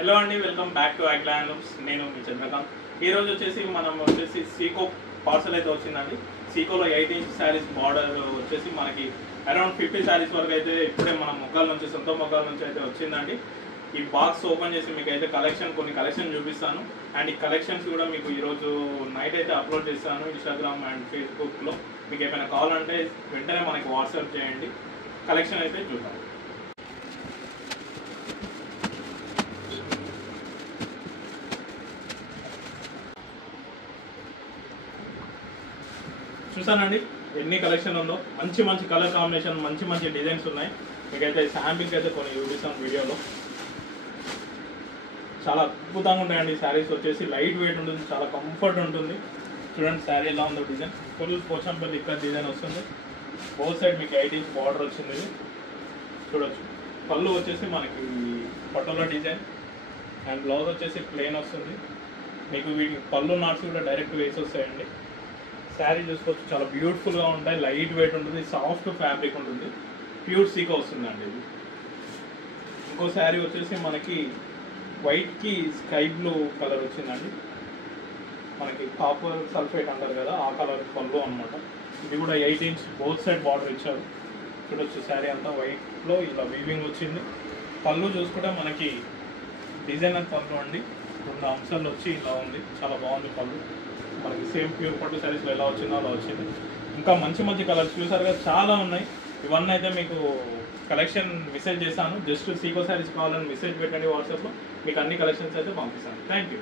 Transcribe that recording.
Hello అండి, welcome back to ఐక్లాండ్ loops. నేను మీ చంద్రకాంత్. ఈ రోజు వచ్చేసి మనం సీకో పార్సల్ అయితే వచ్చిందండి. సీకోలో 8 ఇంచ్ శారీస్ బార్డర్ వచ్చేసి మనకి అరౌండ్ 50 శారీస్ వరకు అయితే ఇప్పుడే మన మొక్కల నుంచి సొంత మొక్కల నుంచి అయితే వచ్చిందండి. ఈ బాక్స్ ఓపెన్ చేసి మీకు అయితే కొన్ని కలెక్షన్ చూపిస్తాను. అండ్ ఈ కలెక్షన్స్ కూడా మీకు ఈరోజు నైట్ అయితే అప్లోడ్ చేస్తాను ఇన్స్టాగ్రామ్ అండ్ ఫేస్బుక్లో. మీకు ఏమైనా కావాలంటే వెంటనే మనకి వాట్సాప్ చేయండి. కలెక్షన్ అయితే చూద్దాం. చూసానండి ఎన్ని కలెక్షన్ ఉందో. మంచి కలర్ కాంబినేషన్, మంచి డిజైన్స్ ఉన్నాయి. మీకైతే శాంపిల్కి అయితే కొన్ని చూపిస్తాను వీడియోలో. చాలా అద్భుతంగా ఉంటాయండి. శారీస్ వచ్చేసి లైట్ వెయిట్ ఉంటుంది, చాలా కంఫర్ట్ ఉంటుంది. చూడండి శారీ ఎలా ఉందో. డిజైన్ ఫుల్ పోచంపల్లి ఇక్కడ డిజైన్ వస్తుంది. బోత్ సైడ్ మీకు 8 ఇంచ్ బార్డర్ వచ్చింది. చూడొచ్చు. పళ్ళు వచ్చేసి మనకి పటోలా డిజైన్ అండ్ బ్లౌజ్ వచ్చేసి ప్లెయిన్ వస్తుంది. మీకు వీటికి పళ్ళు నాట్స్ కూడా డైరెక్ట్ వేసి వస్తాయండి. శారీ చూసుకోవచ్చు, చాలా బ్యూటిఫుల్గా ఉంటాయి. లైట్ వెయిట్ ఉంటుంది, సాఫ్ట్ ఫ్యాబ్రిక్ ఉంటుంది. ప్యూర్ సీకో వస్తుందండి ఇది. ఇంకో శారీ వచ్చేసి మనకి వైట్కి స్కై బ్లూ కలర్ వచ్చిందండి. మనకి కాపర్ సల్ఫేట్ అంటారు కదా, ఆ కలర్ పళ్ళు అనమాట. ఇది కూడా 8 ఇంచ్ బోత్ సైడ్ బార్డర్ ఇచ్చారు. చూడొచ్చు శారీ అంతా వైట్లో ఇలా వీవింగ్ వచ్చింది. పళ్ళు చూసుకుంటే మనకి డిజైనర్ పళ్ళు అండి. 2 అంశాలు వచ్చి ఇలా ఉంది. చాలా బాగుంది పళ్ళు. మనకి సేమ్ ప్యూర్ పట్టు శారీస్లో ఎలా వచ్చిందో అలా వచ్చింది. ఇంకా మంచి కలర్స్ చూసారుగా, చాలా ఉన్నాయి. ఇవన్నీ అయితే మీకు కలెక్షన్ మెసేజ్ చేశాను. జస్ట్ సీకో శారీస్ కావాలని మెసేజ్ పెట్టండి వాట్సాప్లో. మీకు అన్ని కలెక్షన్స్ అయితే పంపిస్తాను. Thank you.